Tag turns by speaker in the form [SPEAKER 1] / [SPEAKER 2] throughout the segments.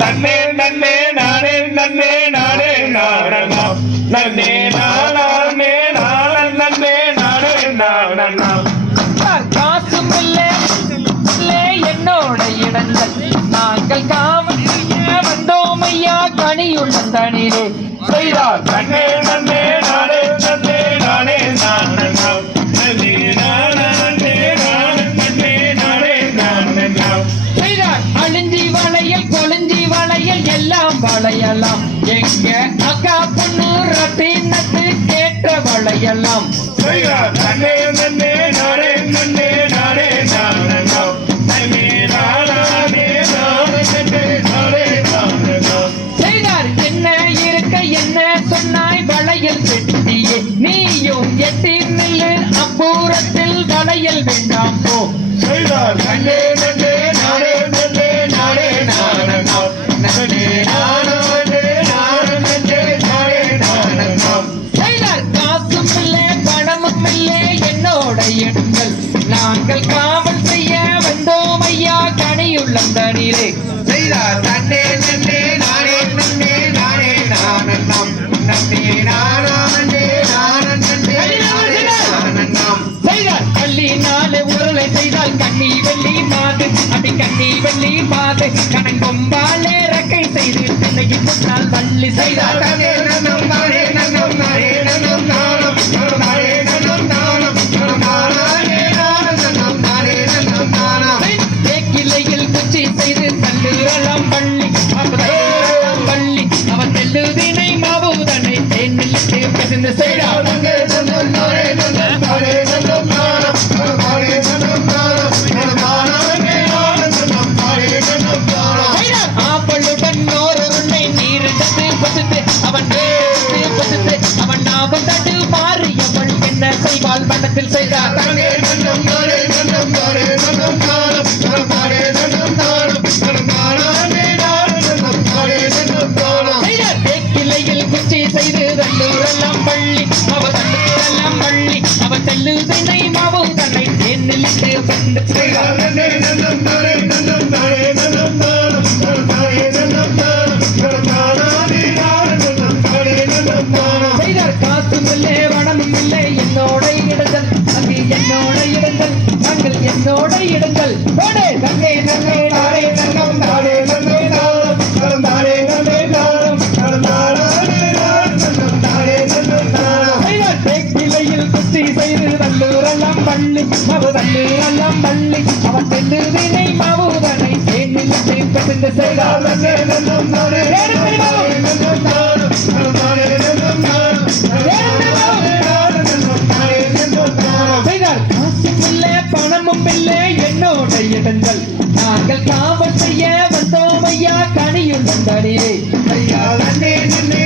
[SPEAKER 1] தன்னே நன்னே நானே நன்னே நானே நானண்ணா நன்னே நானே நானே நன்னே நானே நானண்ணா
[SPEAKER 2] காசும் இல்லை இல்லை என்னோட இடங்கள் நாங்கள் செய்ய வந்தோம் ஐயா கனியுள்ளம் தனிலே.
[SPEAKER 1] செய்தார். நன்னே நன்னே நானே நன்னே
[SPEAKER 2] வளையலாம். எங்க அக்கா பொண்ணு ரத்தினத்து கேட்ட வளையலாம்.
[SPEAKER 1] செய்தார்
[SPEAKER 2] என்ன இருக்க என்ன சொன்னாய் வளையல் வெட்டியே. நீயும் எட்டி நில்லு அப்புறத்தில் வளையல் வேண்டாம் போ.
[SPEAKER 1] செய்தார் நன்னே
[SPEAKER 2] தனிலே
[SPEAKER 1] செய்தார் நன்னே நன்னே நானே நன்னே நானே நானண்ணாம் நன்னே நானே நானே நானண்ணாம்
[SPEAKER 2] செய்தார். நாலு உருளை செய்தால் கண்ணி வெள்ளி மாது. அடி கண்ணி வெள்ளி மாது. கணங்கொம்பாலே ரக்கை செய்து திண்ணைக்கு முன்னால் வள்ளி செய்தார்.
[SPEAKER 1] தானே நன்னம்
[SPEAKER 2] மனத்தில் செய்தார்
[SPEAKER 1] தானே நன்னம் தானே நன்னம் தானே நன்னம் தானம் தானே நன்னம் தானம் தானே நன்னம் தானே நன்னம் தானம்
[SPEAKER 2] தேக்கிலையில் குச்சி செய்து தள்ளூரெல்லாம் பள்ளி அவ தள்ளூரெல்லாம் பள்ளி அவ தெல்லுதினை மாவு தன்னை தேனில் சென்று செய்தார்
[SPEAKER 1] தானே நன்னம் தானே
[SPEAKER 2] என்னோட இடங்கள் போடு தங்கை நங்கை நாடே நங்கம்
[SPEAKER 1] தானே நன்னம் தானம் தானே நன்னை தானம் தானே நன்னம் தானே
[SPEAKER 2] செய்து தள்ளூரெல்லாம் பள்ளி தள்ளூரெல்லாம் பள்ளி அவன் சேர்ந்து செய்தார். செய்தார் காசும் இல்லை பணமும் இல்லை என்னோட நாங்கள் காவல் செய்ய வந்தோம் ஐயா கனியும் தந்தடியே
[SPEAKER 1] ஐயா நன்னே நன்னே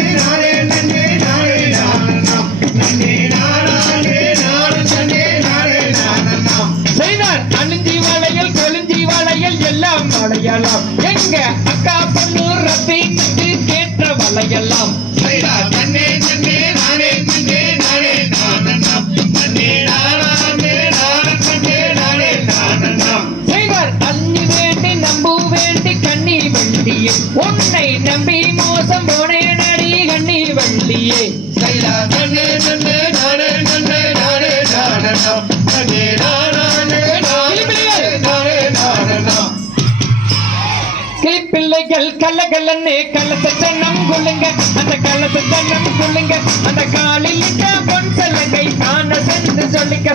[SPEAKER 2] கைலாசம் போனே நடி கண்ணி வள்ளியே
[SPEAKER 1] ஐயா நன்னே நன்னே நானே நானே நானே நானே
[SPEAKER 2] கொள்ளுங்க அந்த கள்ளசத்தனம் கொள்ளுங்க அந்த காலில் பொன் சலங்கை காண சென்று சொல்லிக்க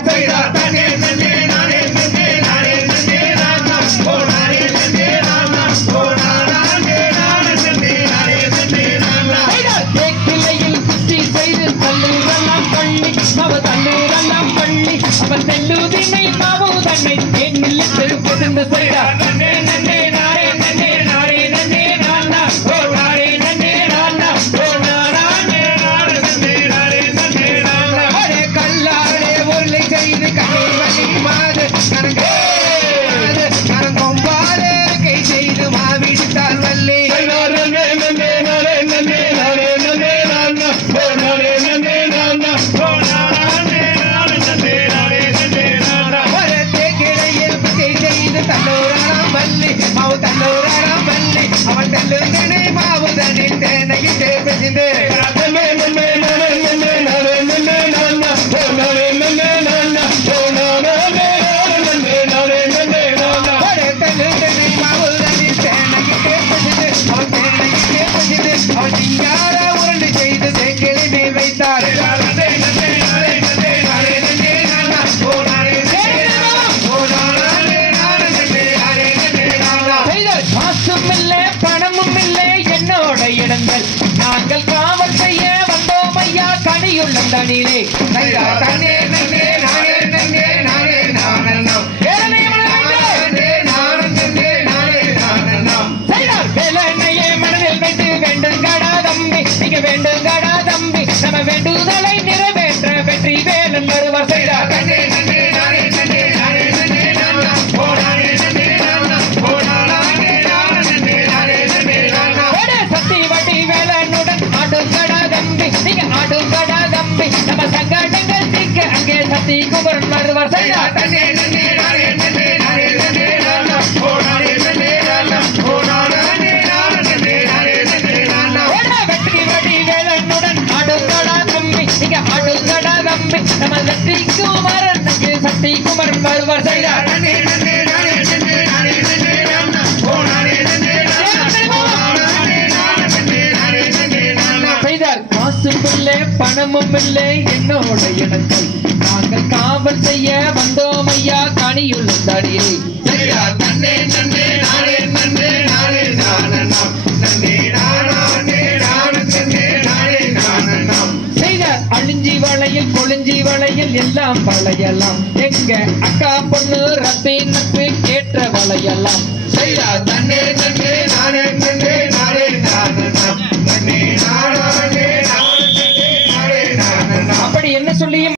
[SPEAKER 2] நீயுள்ளம் தனியிலே நையா தன்னே
[SPEAKER 1] நன்னே நானே நன்னே நானே நானண்ணம் வேண்டும்
[SPEAKER 2] శ్రీ కుమరున్నారు వరుస பணமும் இல்லை என்னோட எனக்கு நாங்கள் காவல் செய்ய வந்தோம் ஐயா கனியுள்ள தடியே. வளையில் கொழிஞ்சி வளையில் எல்லாம் வளையலாம். எங்க அக்கா பொண்ணு ரத்தினத்து கேட்ட வளையலாம்.
[SPEAKER 1] செய்யா தன்னே நன்னே நானே